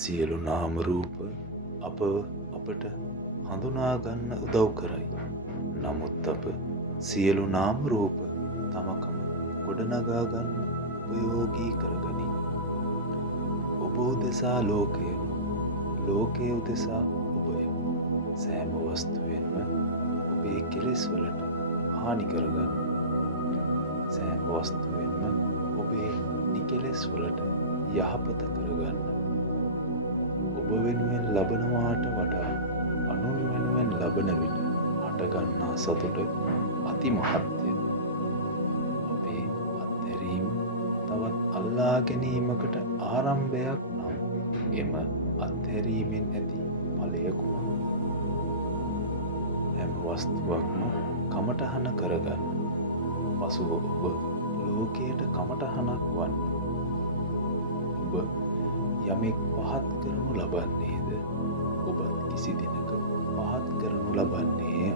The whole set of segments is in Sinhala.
සියලු නාම රූප අපට හඳුනා ගන්න උදව් කරයි. නමුත් අප සියලු නාම රූප තමකම ගොඩනගා ගන්න උපයෝගී කරගනී. ඔබ උදෙසා ලෝකය, ලෝකයේ උදෙසා ඔබය. සෑම වස්තුවෙන්ම ඔබේ කෙලෙස් වලට හානි කරගන්න. සෑම වස්තුවෙන්ම ඔබේ නිකෙලෙස් වලට යහපත කරගන්න. ඔබ වෙනුවෙන් ලබනවාට වඩා අනුන් වෙනුවෙන් ලබන විට හටගන්නා සතුට අතිමහත්ය. අපේ අත්හැරීම තවත් අල්ලා ගැනීමකට ආරම්භයක් නම් එම අත්හැරීමෙන් ඇති ඵලය කුමක්ද? හැම වස්තුවක්ම කමටහන කරගන්න. පසුව ඔබ ලෝකයට කමටහනක් වන්න. ඔබ යමෙක් පහත් කරනු ලබන්නේද? ඔබත් කිසි දිනක පහත් කරනු ලබන්නේය.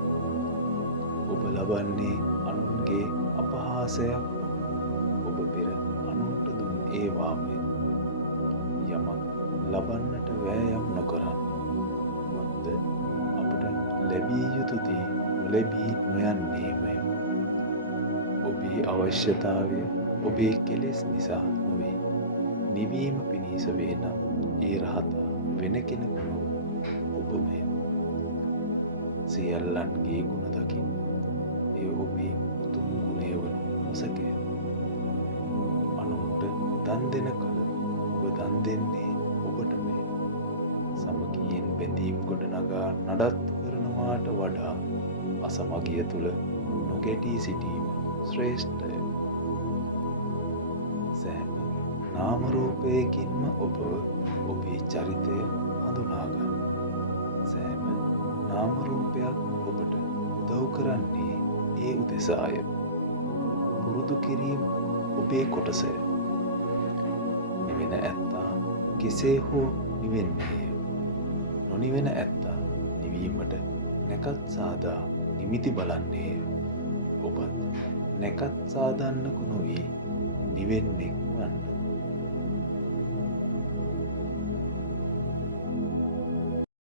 ඔබ ලබන්නේ අනුන්ගේ අපහාසයක්. ඔබ පෙර අනුන්ට දුන් ඒවාමය. යමක් ලබන්නට වෑයම් නොකරන්න. මොකද අපට ලැබිය යුතු දේ නොලැබී නොයන්නේමය. ඔබේ අවශ්‍යතාවය ඔබේ කෙලෙස් නිසා නොවේ. නිවීම පිණිස වේ නම් ඒ රහතා වෙන කෙනෙකු නොව ඔබමය. සියල්ලන්ගේ ගුණ දකින්න. ඒ ඔබේ උතුම් ගුණය වන නොසැකය. අනුන්ට දන් දෙන කල ඔබ දන් දෙන්නේ ඔබටමය. සමගියෙන් බැඳීම් ගොඩනගා නඩත්තු කරනවාට වඩා අසමගිය තුල නොගැටී සිටීම ශ්‍රේෂ්ඨය. සෑම නාම රූපයකින්ම ඔබ ඔබේ චරිතය හඳුනා ගන්න. සෑම නාම රූපයක් ඔබට උදව් කරන්නේ ඒ උදෙසාය. පුරුදු කිරීම ඔබේ කොටසය. නිවෙන ඇත්තා කෙසේ හෝ නිවෙන්නේය. නොනිවෙන ඇත්තා නිවීමට නැකත් සාදා නිමිති බලන්නේය. ඔබත් නැකත් සාදන්නකු නොවී නිවෙන්නෙක් වන්න.